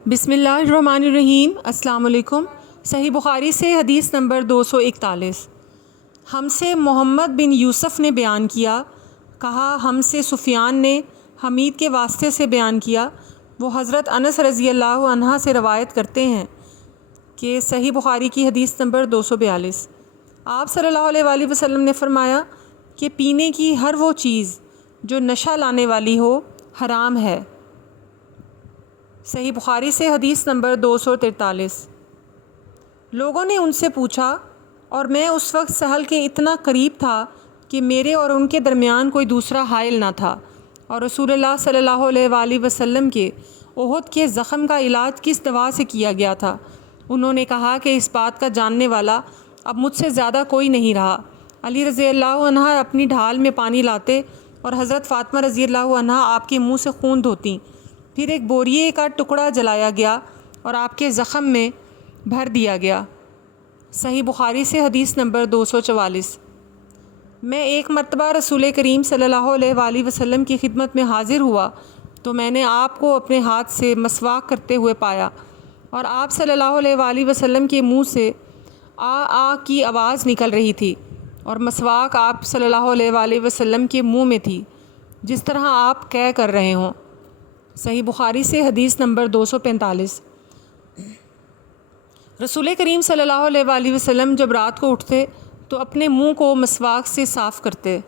بسم اللہ الرحمن الرحیم۔ السلام علیکم۔ صحیح بخاری سے حدیث نمبر 241۔ ہم سے محمد بن یوسف نے بیان کیا، کہا ہم سے سفیان نے حمید کے واسطے سے بیان کیا، وہ حضرت انس رضی اللہ عنہ سے روایت کرتے ہیں کہ صحیح بخاری کی حدیث نمبر 242، آپ صلی اللہ علیہ وآلہ وسلم نے فرمایا کہ پینے کی ہر وہ چیز جو نشہ لانے والی ہو حرام ہے۔ صحیح بخاری سے حدیث نمبر 243۔ لوگوں نے ان سے پوچھا اور میں اس وقت سہل کے اتنا قریب تھا کہ میرے اور ان کے درمیان کوئی دوسرا حائل نہ تھا، اور رسول اللہ صلی اللہ علیہ وآلہ وسلم کے احد کے زخم کا علاج کس دوا سے کیا گیا تھا؟ انہوں نے کہا کہ اس بات کا جاننے والا اب مجھ سے زیادہ کوئی نہیں رہا۔ علی رضی اللہ عنہ اپنی ڈھال میں پانی لاتے اور حضرت فاطمہ رضی اللہ عنہ آپ کے منہ سے خون دھوتیں، پھر ایک بوریے کا ٹکڑا جلایا گیا اور آپ کے زخم میں بھر دیا گیا۔ صحیح بخاری سے حدیث نمبر 244۔ میں ایک مرتبہ رسول کریم صلی اللہ علیہ وآلہ وسلم کی خدمت میں حاضر ہوا تو میں نے آپ کو اپنے ہاتھ سے مسواک کرتے ہوئے پایا، اور آپ صلی اللہ علیہ وآلہ وسلم کے منہ سے آ کی آواز نکل رہی تھی، اور مسواک آپ صلی اللہ علیہ وآلہ وسلم کے منہ میں تھی جس طرح آپ قے کر رہے ہوں۔ صحیح بخاری سے حدیث نمبر 245۔ رسول کریم صلی اللہ علیہ وآلہ وسلم جب رات کو اٹھتے تو اپنے منہ کو مسواک سے صاف کرتے۔